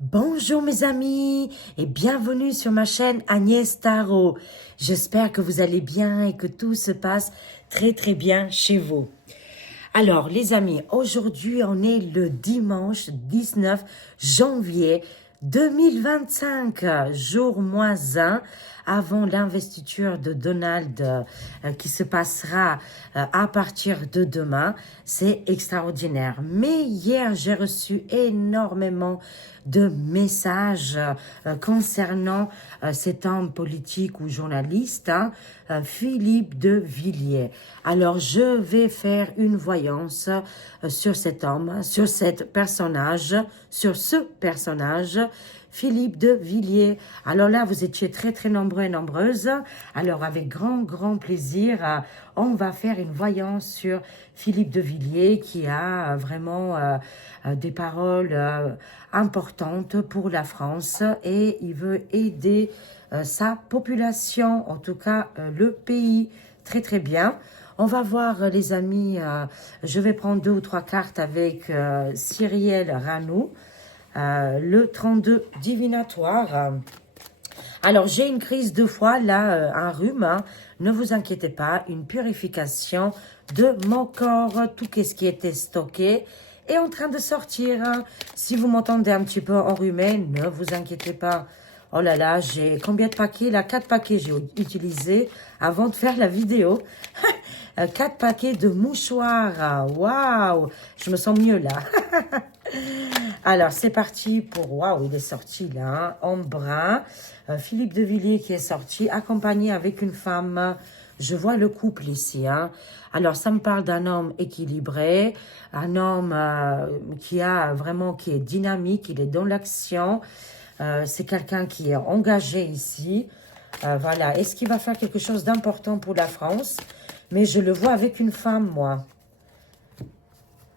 Bonjour mes amis et bienvenue sur ma chaîne Agnès Tarot. J'espère que vous allez bien et que tout se passe très bien chez vous. Alors les amis, aujourd'hui on est le dimanche 19 janvier 2025, jour -1 avant l'investiture de Donald qui se passera à partir de demain. C'est extraordinaire. Mais hier, j'ai reçu énormément de messages concernant cet homme politique ou journaliste, Philippe de Villiers. Alors, je vais faire une voyance sur cet homme, sur ce personnage, Philippe de Villiers. Alors là, vous étiez très nombreux et nombreuses. Alors, avec grand plaisir, on va faire une voyance sur Philippe de Villiers qui a vraiment des paroles importantes pour la France et il veut aider sa population, en tout cas le pays. Très bien. On va voir les amis, je vais prendre 2 ou 3 cartes avec Cyrielle Ranou. Le 32 divinatoire. Alors, j'ai une crise de foie, là, un rhume. Ne vous inquiétez pas, une purification de mon corps. Tout ce qui était stocké est en train de sortir. Si vous m'entendez un petit peu enrhumé, ne vous inquiétez pas. Oh là là, j'ai combien de paquets? Là, 4 paquets j'ai utilisé avant de faire la vidéo. 4 paquets de mouchoirs. Waouh, je me sens mieux là. Alors, c'est parti pour... Waouh, il est sorti là, en brun. Philippe de Villiers qui est sorti, accompagné avec une femme. Je vois le couple ici. Alors, ça me parle d'un homme équilibré, un homme qui est dynamique, il est dans l'action. C'est quelqu'un qui est engagé ici. Voilà. Est-ce qu'il va faire quelque chose d'important pour la France? Mais je le vois avec une femme, moi.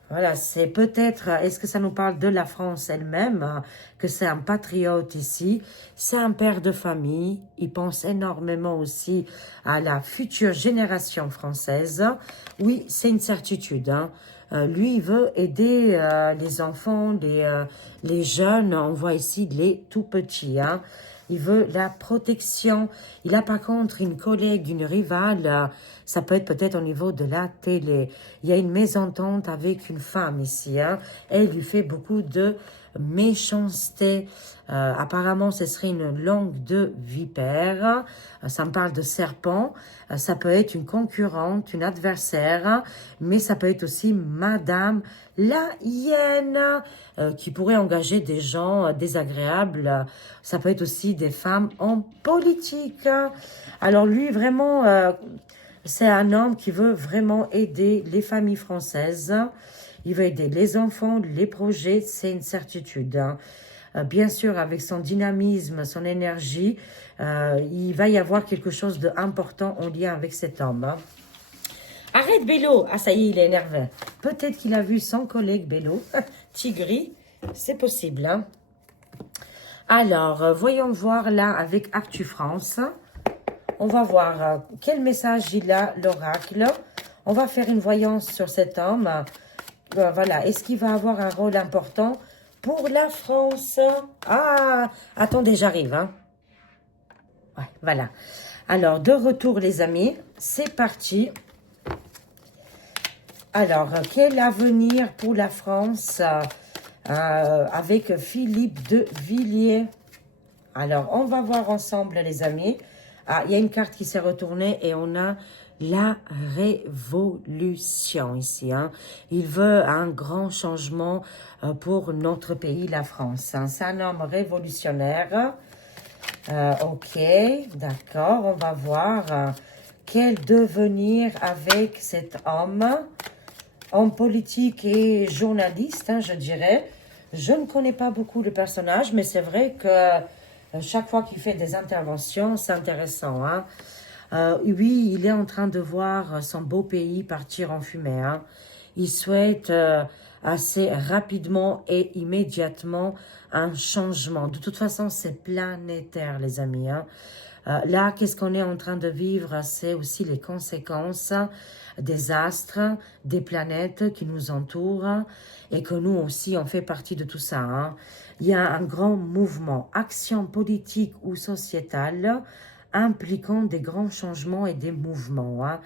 Voilà, c'est peut-être, est-ce que ça nous parle de la France elle-même, que c'est un patriote ici, c'est un père de famille, il pense énormément aussi à la future génération française. Oui, c'est une certitude. Lui, il veut aider les enfants, les jeunes, on voit ici les tout petits. Il veut la protection. Il a par contre une collègue, une rivale. Ça peut être peut-être au niveau de la télé. Il y a une mésentente avec une femme ici. Elle lui fait beaucoup de méchanceté. Apparemment, ce serait une langue de vipère. Ça me parle de serpent. Ça peut être une concurrente, une adversaire. Mais ça peut être aussi Madame la hyène qui pourrait engager des gens désagréables. Ça peut être aussi des femmes en politique. Alors lui, vraiment, c'est un homme qui veut vraiment aider les familles françaises. Il veut aider les enfants, les projets, c'est une certitude. Bien sûr, avec son dynamisme, son énergie, il va y avoir quelque chose d'important en lien avec cet homme. Arrête, Bélo! Ah, ça y est, il est énervé. Peut-être qu'il a vu son collègue Bélo, Tigri. C'est possible. Alors, voyons voir là avec Actu France. On va voir quel message il a, l'oracle. On va faire une voyance sur cet homme. Voilà, est-ce qu'il va avoir un rôle important pour la France? Ah, attendez, j'arrive. Ouais, voilà. Alors, de retour, les amis. C'est parti. Alors, quel avenir pour la France avec Philippe de Villiers? Alors, on va voir ensemble, les amis. Ah, il y a une carte qui s'est retournée et on a la révolution ici. Il veut un grand changement pour notre pays, la France. C'est un homme révolutionnaire. Ok, d'accord, on va voir quel devenir avec cet homme politique et journaliste, je dirais. Je ne connais pas beaucoup le personnage, mais c'est vrai que chaque fois qu'il fait des interventions, c'est intéressant. Oui, il est en train de voir son beau pays partir en fumée. Il souhaite assez rapidement et immédiatement un changement. De toute façon, c'est planétaire, les amis. Là, qu'est-ce qu'on est en train de vivre? C'est aussi les conséquences des astres, des planètes qui nous entourent et que nous aussi, on fait partie de tout ça. il y a un grand mouvement, action politique ou sociétale impliquant des grands changements et des mouvements, hein.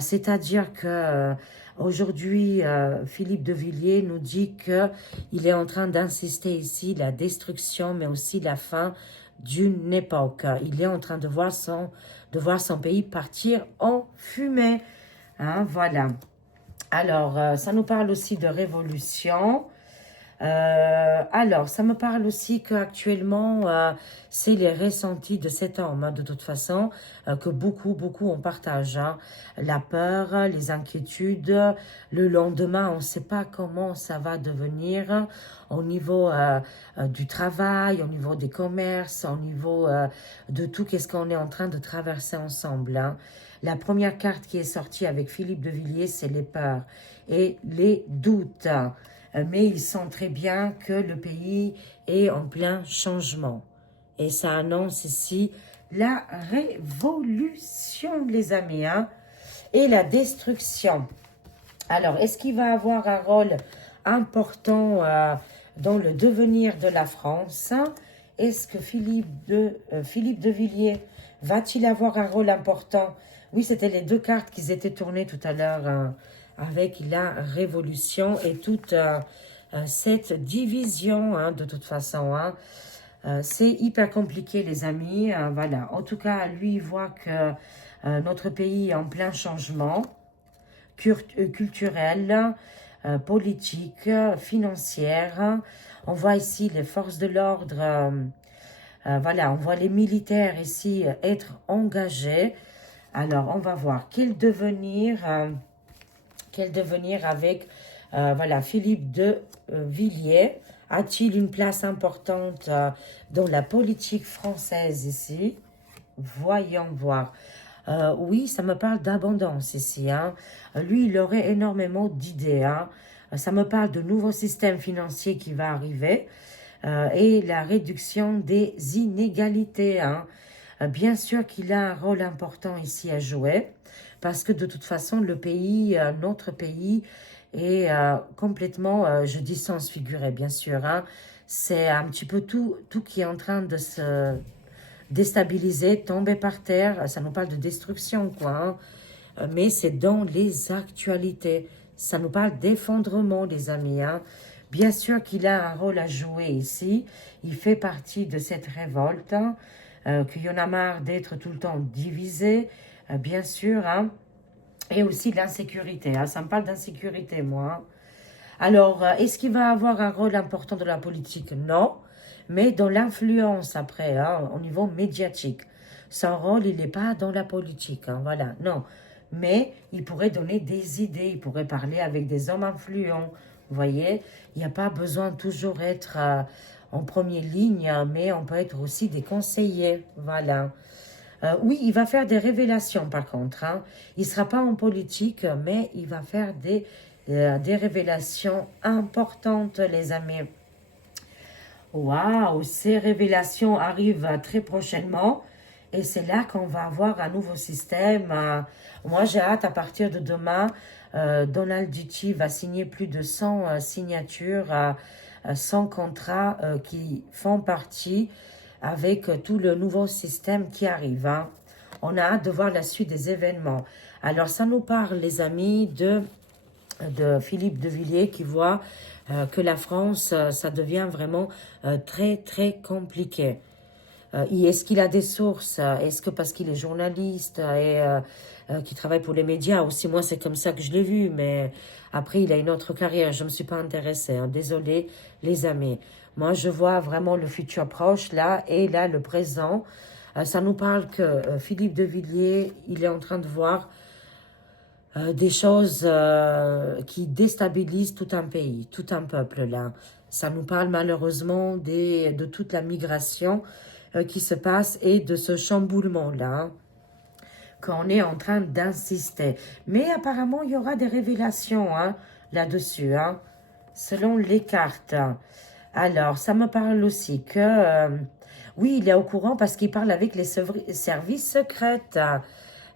C'est-à-dire que aujourd'hui, Philippe de Villiers nous dit qu'il est en train d'insister ici la destruction, mais aussi la fin d'une époque. Il est en train de voir son pays partir en fumée, hein, voilà. Alors, ça nous parle aussi de révolution. Alors, ça me parle aussi qu'actuellement, c'est les ressentis de cet homme, hein, de toute façon, que beaucoup on partage, hein. La peur, les inquiétudes, le lendemain, on ne sait pas comment ça va devenir au niveau du travail, au niveau des commerces, au niveau de tout, qu'est-ce qu'on est en train de traverser ensemble, hein. La première carte qui est sortie avec Philippe de Villiers, c'est les peurs et les doutes. Mais ils sentent très bien que le pays est en plein changement. Et ça annonce ici la révolution, les amis, hein, et la destruction. Alors, est-ce qu'il va avoir un rôle important dans le devenir de la France? Est-ce que Philippe de Villiers va-t-il avoir un rôle important? Oui, c'était les deux cartes qui étaient tournées tout à l'heure, avec la révolution et toute cette division, hein, de toute façon, hein. C'est hyper compliqué, les amis, voilà. En tout cas, lui, il voit que notre pays est en plein changement culturel, politique, financière. On voit ici les forces de l'ordre, voilà, on voit les militaires ici être engagés. Alors, on va voir quel devenir avec, voilà, Philippe de Villiers. A-t-il une place importante dans la politique française ici? Voyons voir. Oui, ça me parle d'abondance ici, hein. Lui, il aurait énormément d'idées, hein. Ça me parle de nouveaux systèmes financiers qui va arriver et la réduction des inégalités, hein. Bien sûr qu'il a un rôle important ici à jouer parce que de toute façon, le pays, notre pays est complètement, je dis sans figurer, bien sûr, hein. C'est un petit peu tout qui est en train de se déstabiliser, tomber par terre. Ça nous parle de destruction, quoi, hein. Mais c'est dans les actualités. Ça nous parle d'effondrement, les amis, hein. Bien sûr qu'il a un rôle à jouer ici. Il fait partie de cette révolte, hein, qu'il y en a marre d'être tout le temps divisé, bien sûr, hein. Et aussi de l'insécurité, hein. Ça me parle d'insécurité, moi, hein. Alors, est-ce qu'il va avoir un rôle important dans la politique? Non, mais dans l'influence après, hein, au niveau médiatique. Son rôle, il n'est pas dans la politique, hein, voilà, non. Mais il pourrait donner des idées, il pourrait parler avec des hommes influents, vous voyez. Il n'y a pas besoin de toujours être en première ligne, hein, mais on peut être aussi des conseillers, voilà. Oui, il va faire des révélations par contre, hein. Il ne sera pas en politique, mais il va faire des révélations importantes, les amis. Waouh, ces révélations arrivent très prochainement et c'est là qu'on va avoir un nouveau système. Moi, j'ai hâte, à partir de demain, Donald Duchy va signer plus de 100 signatures, 100 contrats qui font partie avec tout le nouveau système qui arrive, hein. On a hâte de voir la suite des événements. Alors, ça nous parle, les amis, de Philippe de Villiers qui voit que la France, ça devient vraiment très compliqué. Est-ce qu'il a des sources? Est-ce que parce qu'il est journaliste et qui travaille pour les médias? Aussi, moi, c'est comme ça que je l'ai vu, mais après, il a une autre carrière. Je ne me suis pas intéressée, hein. Désolée, les amis. Moi, je vois vraiment le futur proche, là, et là, le présent. Ça nous parle que Philippe de Villiers, il est en train de voir des choses qui déstabilisent tout un pays, tout un peuple, là. Ça nous parle malheureusement de toute la migration qui se passe et de ce chamboulement-là, hein, qu'on est en train d'insister. Mais apparemment, il y aura des révélations, hein, là-dessus, hein, selon les cartes. Alors, ça me parle aussi que, oui, il est au courant parce qu'il parle avec les services secrets.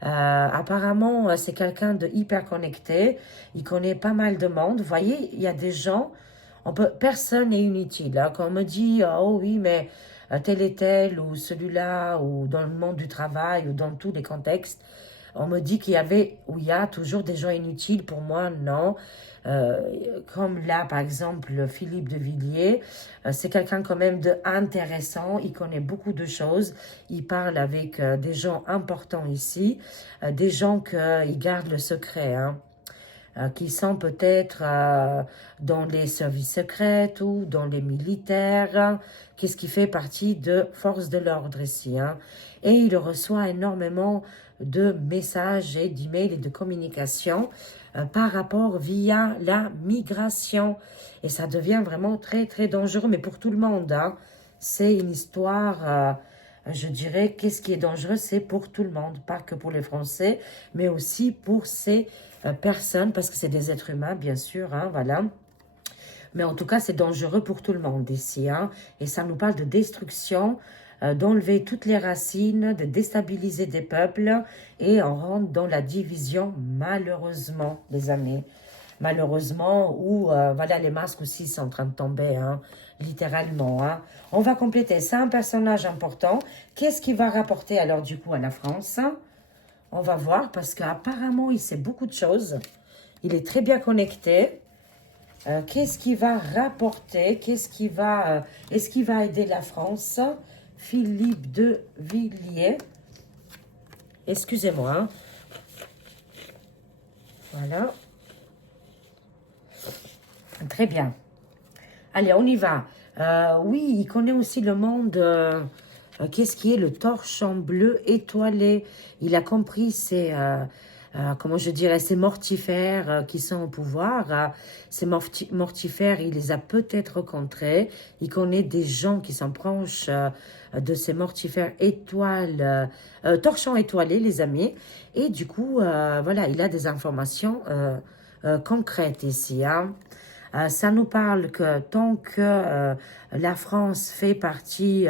Apparemment, c'est quelqu'un de hyper connecté. Il connaît pas mal de monde. Vous voyez, il y a des gens, Personne n'est inutile. Hein. Quand on me dit, oh oui, mais tel et tel, ou celui-là, ou dans le monde du travail, ou dans tous les contextes, on me dit qu'il y avait, ou il y a toujours des gens inutiles. Pour moi, non. Comme là, par exemple, Philippe de Villiers, c'est quelqu'un quand même de intéressant. Il connaît beaucoup de choses. Il parle avec des gens importants ici, des gens qui gardent le secret, hein, qui sont peut-être dans les services secrets ou dans les militaires, qu'est-ce qui fait partie de force de l'ordre ici. Hein. Et il reçoit énormément de messages et d'emails et de communication par rapport via la migration. Et ça devient vraiment très, très dangereux, mais pour tout le monde. Hein. C'est une histoire, je dirais, qu'est-ce qui est dangereux, c'est pour tout le monde, pas que pour les Français, mais aussi pour ces personnes, parce que c'est des êtres humains, bien sûr, hein, voilà. Mais en tout cas, c'est dangereux pour tout le monde ici. Hein, et ça nous parle de destruction, d'enlever toutes les racines, de déstabiliser des peuples. Et on rentre dans la division, malheureusement, les amis. Malheureusement, où voilà, les masques aussi sont en train de tomber, hein, littéralement. Hein. On va compléter. C'est un personnage important. Qu'est-ce qu'il va rapporter alors du coup à la France? On va voir parce qu'apparemment, il sait beaucoup de choses. Il est très bien connecté. Qu'est-ce qu'il va rapporter? Est-ce qu'il va aider la France? Philippe de Villiers. Excusez-moi. Hein. Voilà. Très bien. Allez, on y va. Oui, il connaît aussi le monde. Qu'est-ce qui est le torchon bleu étoilé? Il a compris comment je dirais, ces mortifères qui sont au pouvoir. Ces mortifères, il les a peut-être rencontrés. Il connaît des gens qui sont proches de ces mortifères torchons étoilés, les amis. Et du coup, voilà, il a des informations concrètes ici. Hein. Ça nous parle que tant que la France fait partie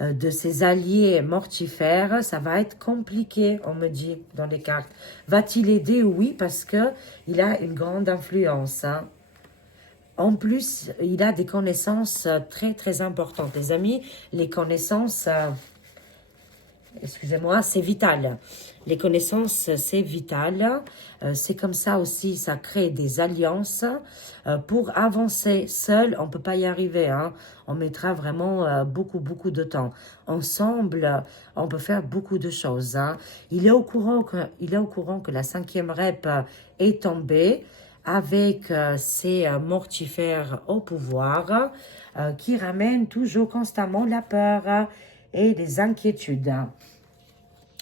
de ses alliés mortifères, ça va être compliqué, on me dit dans les cartes. Va-t-il aider? Oui, parce que il a une grande influence. Hein. En plus, il a des connaissances très, très importantes. Les amis, les connaissances... excusez-moi, c'est vital. Les connaissances, c'est vital. C'est comme ça aussi, ça crée des alliances. Pour avancer seul, on ne peut pas y arriver. Hein. On mettra vraiment beaucoup, beaucoup de temps. Ensemble, on peut faire beaucoup de choses. Hein. Il est au courant que la 5e rep est tombée avec ces mortifères au pouvoir qui ramènent toujours constamment la peur et les inquiétudes.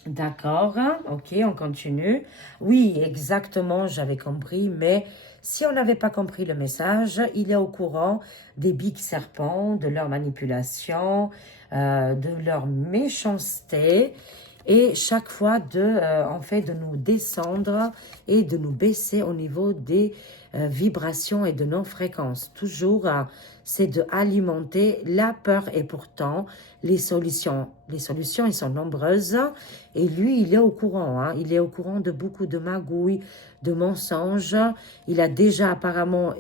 D'accord, ok, on continue. Oui, exactement, j'avais compris, mais si on n'avait pas compris le message, il est au courant des big serpents, de leur manipulation, de leur méchanceté, et chaque fois en fait, de nous descendre et de nous baisser au niveau des vibrations et de nos fréquences. Toujours, c'est de alimenter la peur et pourtant les solutions, ils sont nombreuses et lui, il est au courant. Hein, il est au courant de beaucoup de magouilles, de mensonges. Il a déjà apparemment,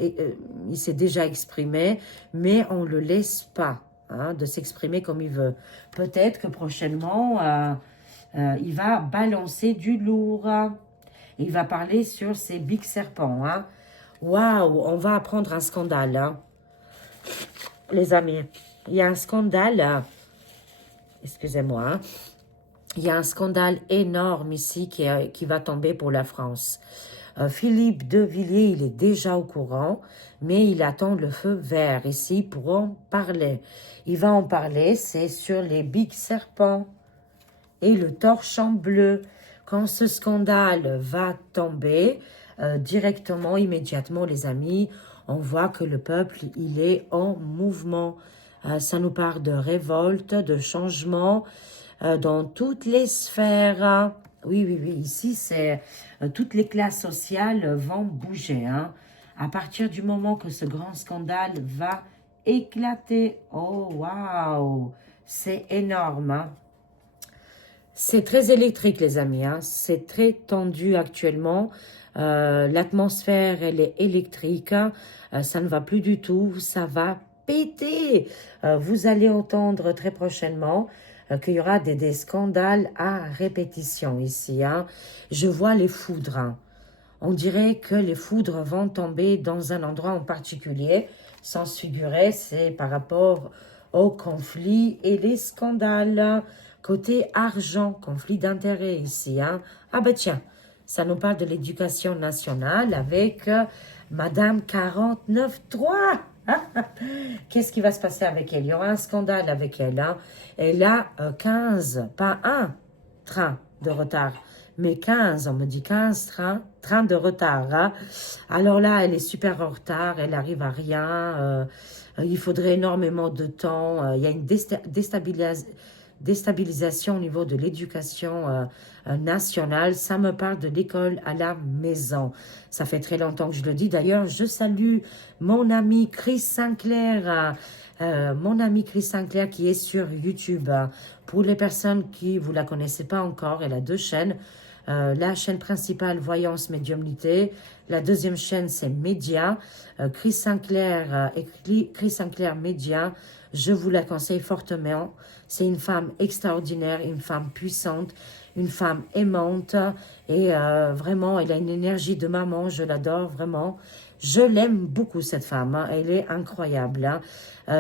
il s'est déjà exprimé, mais on ne le laisse pas hein, de s'exprimer comme il veut. Peut-être que prochainement, il va balancer du lourd. Il va parler sur ces big serpents. Hein. Waouh, on va apprendre un scandale. Hein. Les amis, il y a un scandale. Excusez-moi. Hein. Il y a un scandale énorme ici qui va tomber pour la France. Philippe de Villiers, il est déjà au courant, mais il attend le feu vert ici pour en parler. Il va en parler, c'est sur les big serpents et le torchon bleu. Quand ce scandale va tomber, directement, immédiatement, les amis, on voit que le peuple, il est en mouvement. Ça nous parle de révolte, de changement dans toutes les sphères. Oui, oui, oui, ici, c'est toutes les classes sociales vont bouger. Hein. À partir du moment que ce grand scandale va éclater. Oh, waouh, c'est énorme. Hein. C'est très électrique, les amis. Hein. C'est très tendu actuellement. L'atmosphère, elle est électrique. Ça ne va plus du tout. Ça va péter. Vous allez entendre très prochainement qu'il y aura des scandales à répétition ici. Hein. Je vois les foudres. Hein. On dirait que les foudres vont tomber dans un endroit en particulier. Sans se figurer, c'est par rapport aux conflits et les scandales. Côté argent, conflit d'intérêts ici. Hein. Ah ben tiens, ça nous parle de l'éducation nationale avec Madame 49.3. Qu'est-ce qui va se passer avec elle? Il y aura un scandale avec elle. Hein. Elle a 15, pas un train de retard, mais 15, on me dit 15 trains de retard. Hein. Alors là, elle est super en retard, elle arrive à rien. Il faudrait énormément de temps. Il y a une déstabilisation au niveau de l'éducation nationale. Ça me parle de l'école à la maison. Ça fait très longtemps que je le dis. D'ailleurs, je salue mon ami Chris Sinclair. Mon ami Chris Sinclair qui est sur YouTube. Pour les personnes qui vous la connaissez pas encore, elle a deux chaînes. La chaîne principale, Voyance Médiumnité. La deuxième chaîne, c'est Média. Chris Sinclair et Chris Sinclair Média. Je vous la conseille fortement. C'est une femme extraordinaire, une femme puissante, une femme aimante. Et vraiment, elle a une énergie de maman. Je l'adore vraiment. Je l'aime beaucoup, cette femme. Hein. Elle est incroyable. Hein.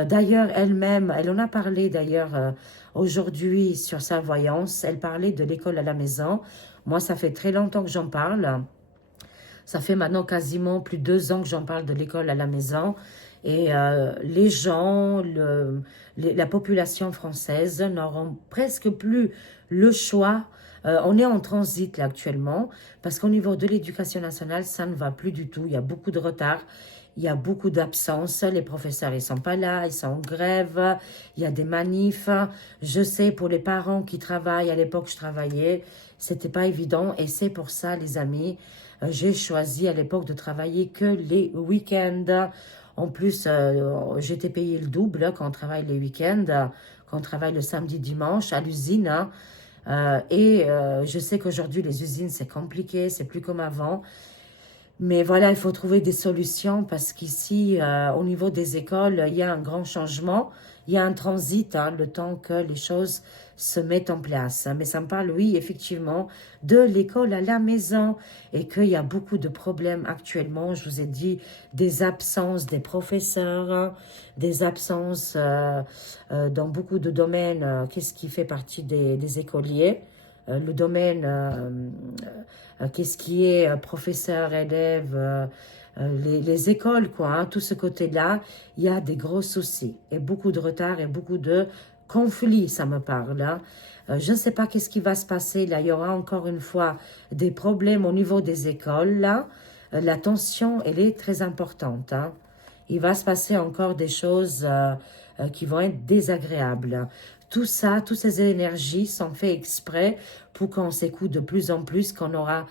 D'ailleurs, elle-même, elle en a parlé d'ailleurs aujourd'hui sur sa voyance. Elle parlait de l'école à la maison. Moi, ça fait très longtemps que j'en parle. Ça fait maintenant quasiment plus de 2 ans que j'en parle de l'école à la maison. Et les gens, la population française n'auront presque plus le choix. On est en transit là actuellement parce qu'au niveau de l'éducation nationale, ça ne va plus du tout. Il y a beaucoup de retard. Il y a beaucoup d'absences. Les professeurs, ils sont pas là. Ils sont en grève. Il y a des manifs. Je sais, pour les parents qui travaillent, à l'époque, je travaillais. C'était pas évident. Et c'est pour ça, les amis, j'ai choisi à l'époque de travailler que les week-ends. En plus, j'étais payée le double quand on travaille les week-ends, quand on travaille le samedi, dimanche à l'usine. Hein. Je sais qu'aujourd'hui, les usines, c'est compliqué, c'est plus comme avant. Mais voilà, il faut trouver des solutions parce qu'ici, au niveau des écoles, il y a un grand changement. Il y a un transit, hein, le temps que les choses se mettent en place. Mais ça me parle, oui, effectivement, de l'école à la maison et qu'il y a beaucoup de problèmes actuellement. Je vous ai dit des absences des professeurs, hein, des absences dans beaucoup de domaines. Qu'est-ce qui fait partie des écoliers? Le domaine, qu'est-ce qui est professeur, élève, les écoles, quoi, hein, tout ce côté-là, il y a des gros soucis et beaucoup de retard et beaucoup de conflits, ça me parle. Hein. Je ne sais pas qu'est-ce qui va se passer, là, il y aura encore une fois des problèmes au niveau des écoles, là. La tension, elle est très importante, hein. Il va se passer encore des choses qui vont être désagréables. Tout ça, toutes ces énergies sont faites exprès pour qu'on s'écoute de plus en plus, qu'on aura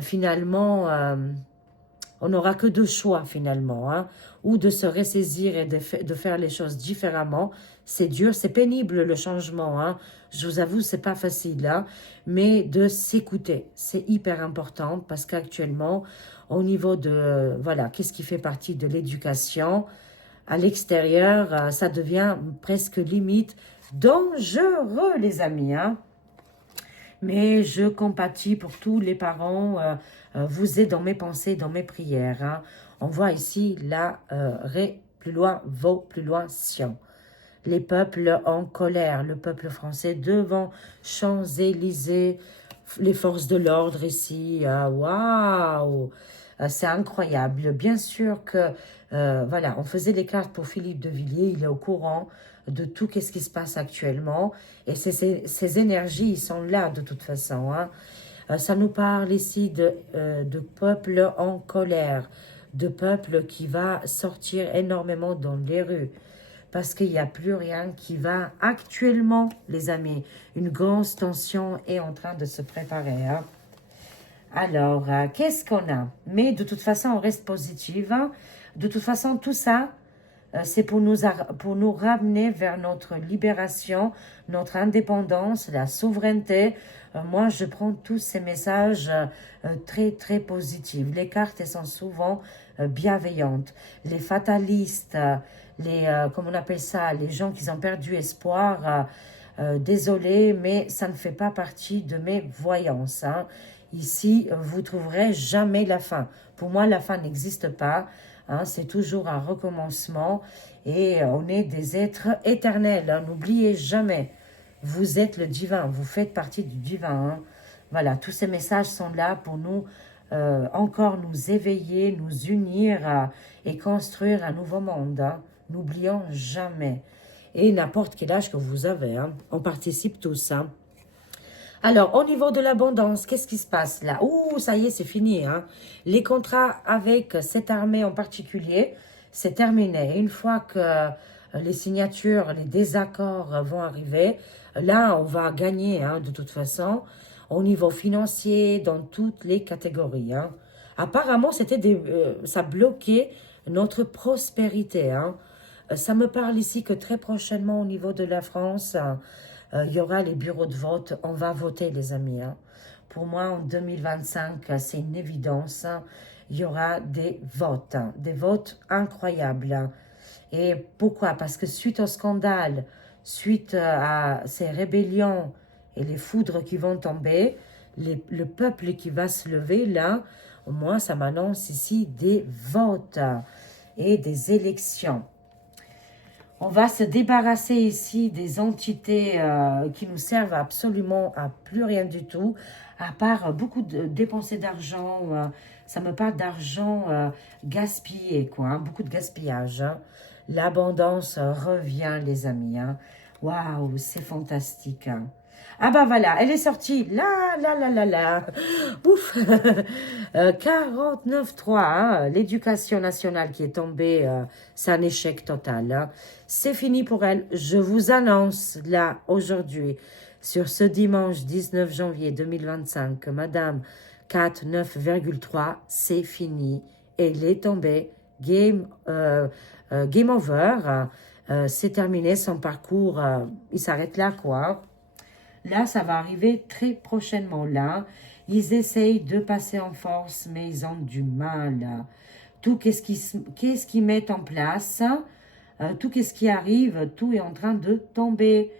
finalement, on n'aura que deux choix finalement, hein, ou de se ressaisir et de faire les choses différemment. C'est dur, c'est pénible le changement, hein. Je vous avoue, c'est pas facile, hein, mais de s'écouter, c'est hyper important parce qu'actuellement, au niveau de, voilà, qu'est-ce qui fait partie de l'éducation, à l'extérieur, ça devient presque limite dangereux, les amis. Hein. Mais je compatis pour tous les parents. Vous êtes dans mes pensées, dans mes prières. Hein. On voit ici la plus loin, vaut plus loin, Sion. Les peuples en colère, le peuple français devant Champs-Élysées, les forces de l'ordre ici. Waouh! C'est incroyable. Bien sûr que, voilà, on faisait les cartes pour Philippe de Villiers. Il est au courant de tout ce qui se passe actuellement. Et ces énergies, ils sont là de toute façon. Hein. Ça nous parle ici de peuple en colère, de peuple qui va sortir énormément dans les rues. Parce qu'il n'y a plus rien qui va actuellement, les amis. Une grosse tension est en train de se préparer. Hein. Alors, qu'est-ce qu'on a? Mais de toute façon, on reste positive. Hein. De toute façon, tout ça, C'est pour nous ramener vers notre libération, notre indépendance, la souveraineté. Moi, je prends tous ces messages très, très positifs. Les cartes, elles sont souvent bienveillantes. Les fatalistes, comment on appelle ça, les gens qui ont perdu espoir, désolé, mais ça ne fait pas partie de mes voyances. Hein. Ici, vous trouverez jamais la fin. Pour moi, la fin n'existe pas. Hein, c'est toujours un recommencement et on est des êtres éternels. Hein, n'oubliez jamais, vous êtes le divin, vous faites partie du divin. Hein. Voilà, tous ces messages sont là pour nous encore nous éveiller, nous unir et construire un nouveau monde. Hein. N'oublions jamais. Et n'importe quel âge que vous avez, hein, on participe tous. Hein. Alors, au niveau de l'abondance, qu'est-ce qui se passe là? Ouh, ça y est, c'est fini. Hein. Les contrats avec cette armée en particulier, c'est terminé. Une fois que les signatures, les désaccords vont arriver, là, on va gagner hein, de toute façon au niveau financier, dans toutes les catégories. Hein. Apparemment, ça bloquait notre prospérité. Hein. Ça me parle ici que très prochainement, au niveau de la France, il y aura les bureaux de vote. On va voter, les amis. Hein. Pour moi, en 2025, c'est une évidence. Hein. Il y aura des votes incroyables. Hein. Et pourquoi? Parce que suite au scandale, suite à ces rébellions et les foudres qui vont tomber, le peuple qui va se lever, là, moi, ça m'annonce ici des votes et des élections. On va se débarrasser ici des entités qui nous servent absolument à plus rien du tout, à part beaucoup de dépenser d'argent. Ça me parle d'argent gaspillé, quoi, hein, beaucoup de gaspillage. Hein. L'abondance revient, les amis. Hein. Waouh, c'est fantastique. Hein. Ah bah voilà, elle est sortie. Là. Ouf. 49,3. Hein. L'éducation nationale qui est tombée, c'est un échec total. Hein. C'est fini pour elle. Je vous annonce là, aujourd'hui, sur ce dimanche 19 janvier 2025, que Madame 49,3, c'est fini. Elle est tombée. Game over. C'est terminé. Son parcours, il s'arrête là, quoi. Là, ça va arriver très prochainement. Là, ils essayent de passer en force, mais ils ont du mal. Tout qu'est-ce qu'ils mettent en place, tout qu'est-ce qui arrive, tout est en train de tomber.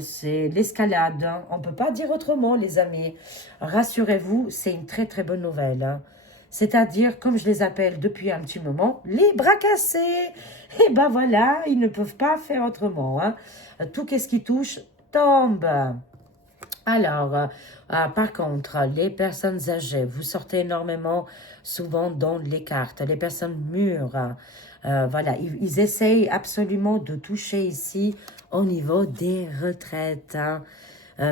C'est l'escalade. Hein. On ne peut pas dire autrement, les amis. Rassurez-vous, c'est une très très bonne nouvelle. Hein. C'est-à-dire, comme je les appelle depuis un petit moment, les bras cassés. Et ben voilà, ils ne peuvent pas faire autrement. Hein. Tout qu'est-ce qui touche tombe. Alors, par contre, les personnes âgées, vous sortez énormément souvent dans les cartes. Les personnes mûres, voilà, ils essayent absolument de toucher ici au niveau des retraites. Hein.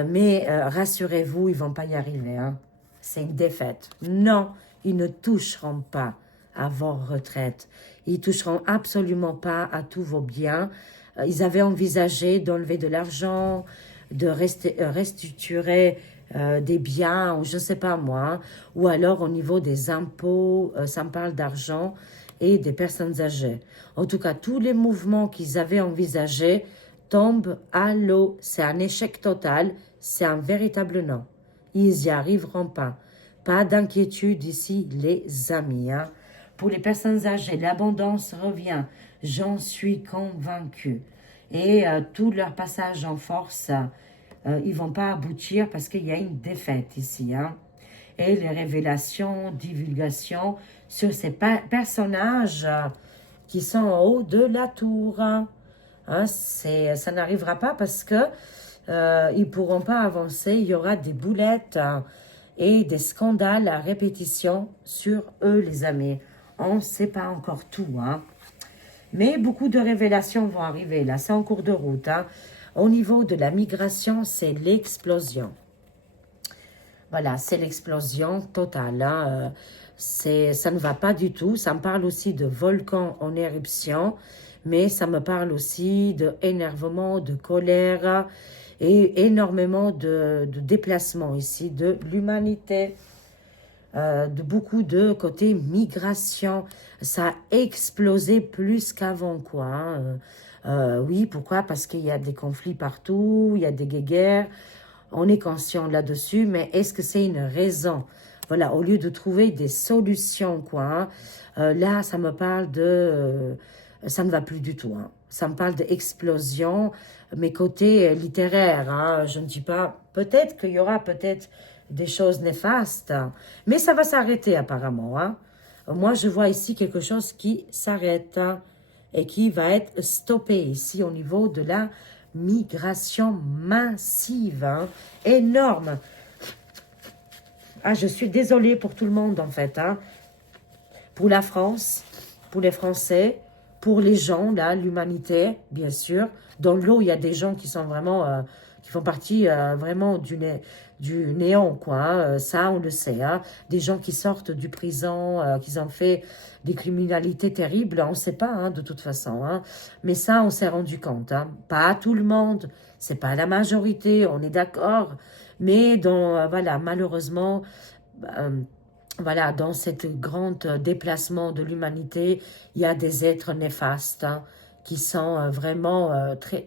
Mais rassurez-vous, ils ne vont pas y arriver. Hein. C'est une défaite. Non, ils ne toucheront pas à vos retraites. Ils ne toucheront absolument pas à tous vos biens. Ils avaient envisagé d'enlever de l'argent, de restituer des biens, ou je ne sais pas moi, hein, ou alors au niveau des impôts, ça me parle d'argent et des personnes âgées. En tout cas, tous les mouvements qu'ils avaient envisagés tombent à l'eau. C'est un échec total, c'est un véritable non. Ils n'y arriveront pas. Pas d'inquiétude ici, les amis. Hein. Pour les personnes âgées, l'abondance revient. J'en suis convaincue. Et tout leur passage en force, ils ne vont pas aboutir parce qu'il y a une défaite ici. Hein. Et les révélations, divulgations sur ces personnages qui sont en haut de la tour. Hein. Hein, ça n'arrivera pas parce que ils ne pourront pas avancer. Il y aura des boulettes et des scandales à répétition sur eux, les amis. On ne sait pas encore tout. Hein. Mais beaucoup de révélations vont arriver. Là, c'est en cours de route. Hein. Au niveau de la migration, c'est l'explosion. Voilà, c'est l'explosion totale. Hein. Ça ne va pas du tout. Ça me parle aussi de volcans en éruption. Mais ça me parle aussi d'énervement, de colère et énormément de déplacements ici de l'humanité. de beaucoup de côté migration. Ça a explosé plus qu'avant, quoi. Hein. Oui, pourquoi? Parce qu'il y a des conflits partout, il y a des guerres. On est conscient là-dessus, mais est-ce que c'est une raison? Voilà, au lieu de trouver des solutions, quoi. Hein, là, ça me parle de... ça ne va plus du tout. Hein. Ça me parle d'explosion. Mes côtés littéraires, hein, je ne dis pas... Peut-être qu'il y aura peut-être des choses néfastes, hein, mais ça va s'arrêter apparemment. Hein. Moi, je vois ici quelque chose qui s'arrête hein, et qui va être stoppé ici au niveau de la migration massive, hein, énorme. Ah, je suis désolée pour tout le monde, en fait. Hein. Pour la France, pour les Français, pour les gens, là, l'humanité, bien sûr. Dans l'eau, il y a des gens qui sont vraiment... qui font partie vraiment du néant, quoi. Hein. Ça, on le sait. Hein. Des gens qui sortent du prison, qui ont fait des criminalités terribles, on ne sait pas, hein, de toute façon. Hein. Mais ça, on s'est rendu compte. Hein. Pas tout le monde, c'est pas la majorité, on est d'accord. Mais voilà, malheureusement, voilà, dans cette grande déplacement de l'humanité, il y a des êtres néfastes hein, qui sont vraiment très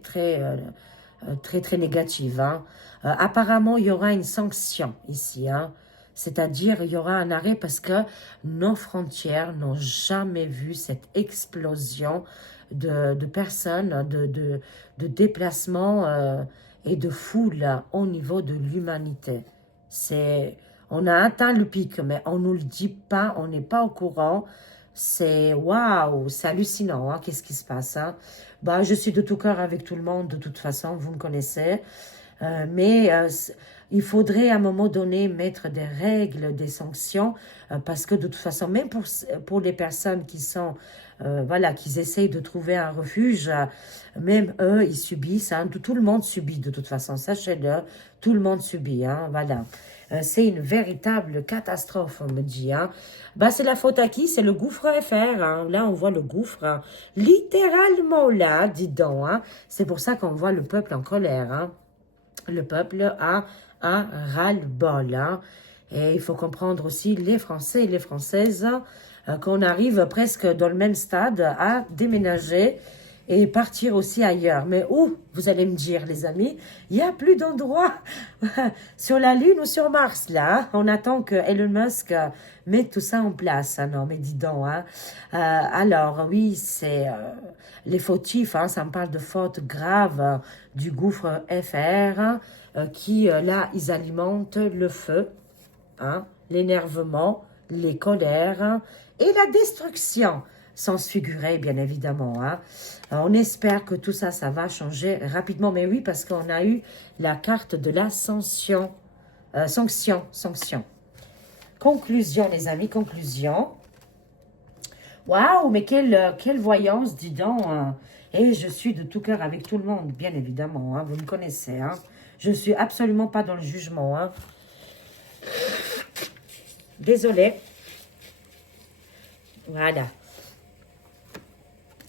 négative. Hein. Apparemment, il y aura une sanction ici. Hein. C'est-à-dire, il y aura un arrêt parce que nos frontières n'ont jamais vu cette explosion de personnes, de déplacements et de foule au niveau de l'humanité. On a atteint le pic, mais on ne nous le dit pas, on n'est pas au courant. C'est waouh, c'est hallucinant, hein, qu'est-ce qui se passe. Hein. Bah, je suis de tout cœur avec tout le monde, de toute façon, vous me connaissez. Mais il faudrait à un moment donné mettre des règles, des sanctions, parce que de toute façon, même pour les personnes qui sont, voilà, qui essayent de trouver un refuge, même eux, ils subissent, hein, tout le monde subit de toute façon, sachez-le, tout le monde subit, hein, voilà. C'est une véritable catastrophe, on me dit. Hein. Bah, c'est la faute à qui? C'est le gouffre FR. Hein. Là, on voit le gouffre, hein. Littéralement là, dis donc. Hein. C'est pour ça qu'on voit le peuple en colère. Hein. Le peuple a un ras-le-bol. Hein. Et il faut comprendre aussi les Français et les Françaises qu'on arrive presque dans le même stade à déménager et partir aussi ailleurs. Mais où, vous allez me dire, les amis, il n'y a plus d'endroit sur la Lune ou sur Mars, là. Hein. On attend que Elon Musk mette tout ça en place. Hein. Non, mais dis donc. Hein. Alors, oui, c'est les fautifs, hein, ça me parle de fautes graves du gouffre FR, hein, qui, là, ils alimentent le feu, hein, l'énervement, les colères hein, et la destruction. Sans se figurer, bien évidemment. Hein. On espère que tout ça, ça va changer rapidement. Mais oui, parce qu'on a eu la carte de l'ascension. Sanction. Conclusion, les amis, conclusion. Waouh, mais quelle voyance, dis donc. Hein. Et je suis de tout cœur avec tout le monde, bien évidemment. Hein. Vous me connaissez. Hein. Je ne suis absolument pas dans le jugement. Hein. Désolée. Voilà.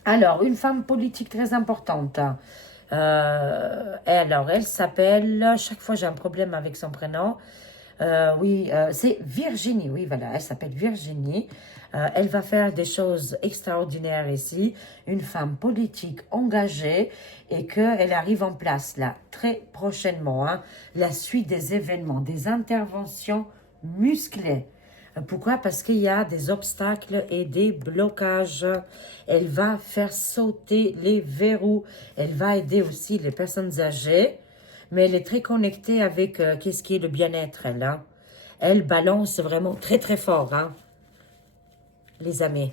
Alors, une femme politique très importante. Alors, elle s'appelle... Chaque fois, j'ai un problème avec son prénom. Oui, c'est Virginie. Oui, voilà, elle s'appelle Virginie. Elle va faire des choses extraordinaires ici. Une femme politique engagée et qu'elle arrive en place, là, très prochainement. Hein, la suite des événements, des interventions musclées. Pourquoi? Parce qu'il y a des obstacles et des blocages. Elle va faire sauter les verrous. Elle va aider aussi les personnes âgées. Mais elle est très connectée avec qu'est-ce qui est le bien-être, elle. Hein. Elle balance vraiment très, très fort, hein, les amis.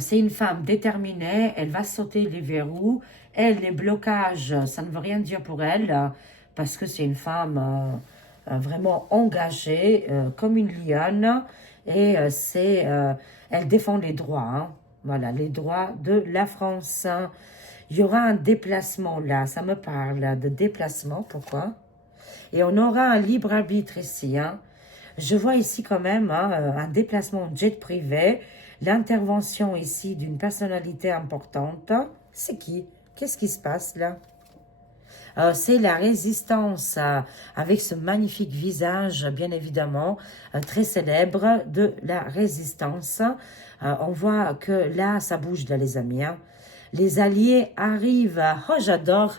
C'est une femme déterminée. Elle va sauter les verrous. Elle, les blocages, ça ne veut rien dire pour elle. Parce que c'est une femme... vraiment engagée, comme une lionne, et elle défend les droits, hein. Voilà, les droits de la France. Hein. Il y aura un déplacement là, ça me parle de déplacement, pourquoi? Et on aura un libre arbitre ici. Hein. Je vois ici quand même hein, un déplacement jet privé, l'intervention ici d'une personnalité importante. C'est qui? Qu'est-ce qui se passe là? C'est la résistance avec ce magnifique visage, bien évidemment, très célèbre de la résistance. On voit que là, ça bouge là, les amis. Hein. Les alliés arrivent. Oh, j'adore.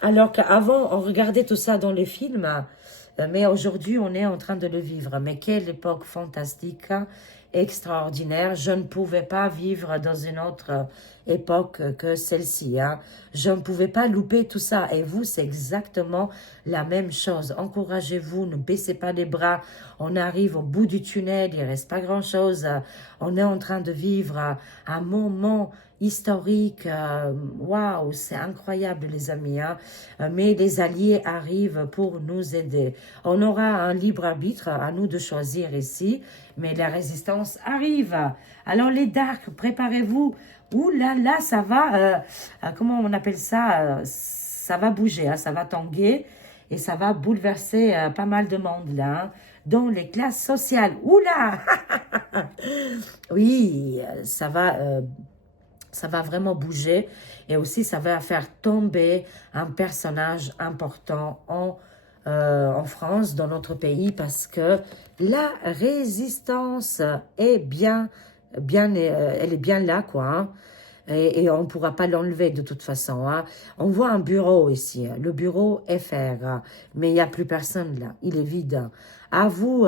Alors qu'avant, on regardait tout ça dans les films, mais aujourd'hui, on est en train de le vivre. Mais quelle époque fantastique, extraordinaire. Je ne pouvais pas vivre dans une autre époque que celle-ci. Hein. Je ne pouvais pas louper tout ça. Et vous, c'est exactement la même chose. Encouragez-vous, ne baissez pas les bras. On arrive au bout du tunnel, il ne reste pas grand-chose. On est en train de vivre un moment historique. Waouh, c'est incroyable les amis. Hein? Mais les alliés arrivent pour nous aider. On aura un libre arbitre, à nous de choisir ici, mais la résistance arrive. Alors les darks, préparez-vous. Ouh là là, ça va, comment on appelle ça? Ça va bouger, hein, ça va tanguer et ça va bouleverser pas mal de monde là, hein, dans les classes sociales. Ouh là oui, ça va vraiment bouger et aussi ça va faire tomber un personnage important en France, dans notre pays, parce que la résistance est elle est bien là, quoi. Hein. Et on ne pourra pas l'enlever de toute façon. Hein. On voit un bureau ici, le bureau FR, mais il n'y a plus personne là, il est vide. À vous,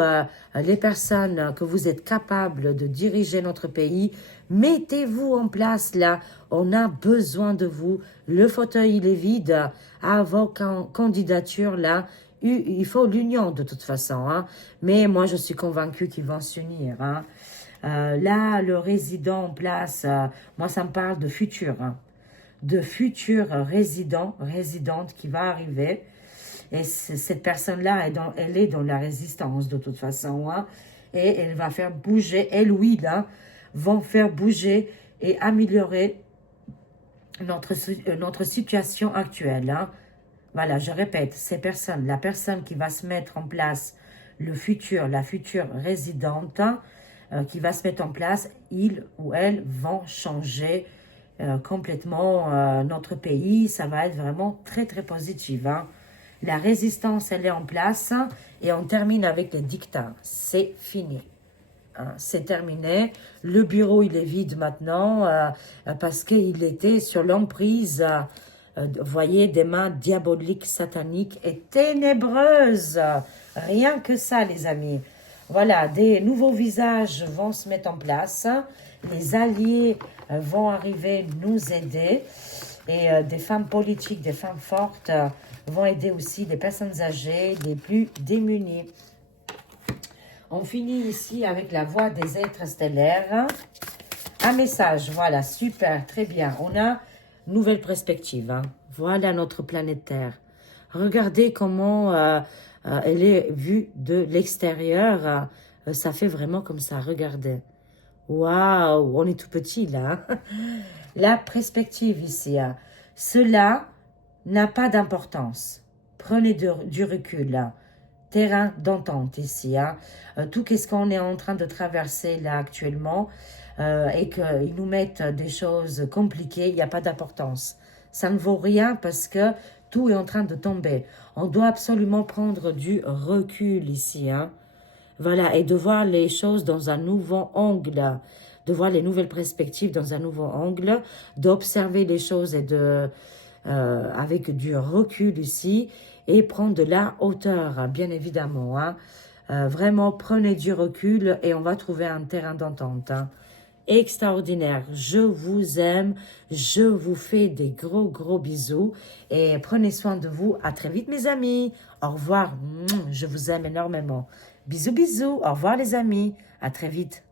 les personnes que vous êtes capables de diriger notre pays, mettez-vous en place là, on a besoin de vous. Le fauteuil, il est vide. À vos candidatures là, il faut l'union de toute façon. Hein. Mais moi, je suis convaincue qu'ils vont s'unir. Hein. Là, le résident en place, moi, ça me parle de futur, hein, de futurs résidents, résidentes qui va arriver. Et cette personne-là, elle est dans la résistance de toute façon. Hein, et elle va faire bouger, elle ou il, hein, vont faire bouger et améliorer notre situation actuelle. Hein. Voilà, je répète, ces personnes, la personne qui va se mettre en place, la future résidente, qui va se mettre en place, ils ou elles vont changer complètement notre pays. Ça va être vraiment très, très positif. Hein. La résistance, elle est en place et on termine avec les dictats. C'est fini. Hein, c'est terminé. Le bureau, il est vide maintenant parce qu'il était sur l'emprise, voyez, des mains diaboliques, sataniques et ténébreuses. Rien que ça, les amis. Voilà, des nouveaux visages vont se mettre en place. Les alliés vont arriver nous aider. Et des femmes politiques, des femmes fortes vont aider aussi les personnes âgées, les plus démunies. On finit ici avec la voix des êtres stellaires. Un message, voilà, super, très bien. On a nouvelle perspective. Hein. Voilà notre planète Terre. Regardez comment elle est vue de l'extérieur. Ça fait vraiment comme ça, regardez. Waouh, on est tout petit là. Hein. La perspective ici. Hein. Cela n'a pas d'importance. Prenez du recul là. Terrain d'entente ici. Hein. Tout ce qu'on est en train de traverser là actuellement et qu'ils nous mettent des choses compliquées, il n'y a pas d'importance. Ça ne vaut rien parce que tout est en train de tomber. On doit absolument prendre du recul ici. Hein. Voilà, et de voir les choses dans un nouveau angle, de voir les nouvelles perspectives dans un nouveau angle, d'observer les choses et avec du recul ici, et prendre de la hauteur, bien évidemment. Hein. Vraiment, prenez du recul et on va trouver un terrain d'entente. Hein. Extraordinaire, je vous aime, je vous fais des gros bisous et prenez soin de vous. À très vite mes amis, au revoir, je vous aime énormément. Bisous, au revoir les amis, à très vite.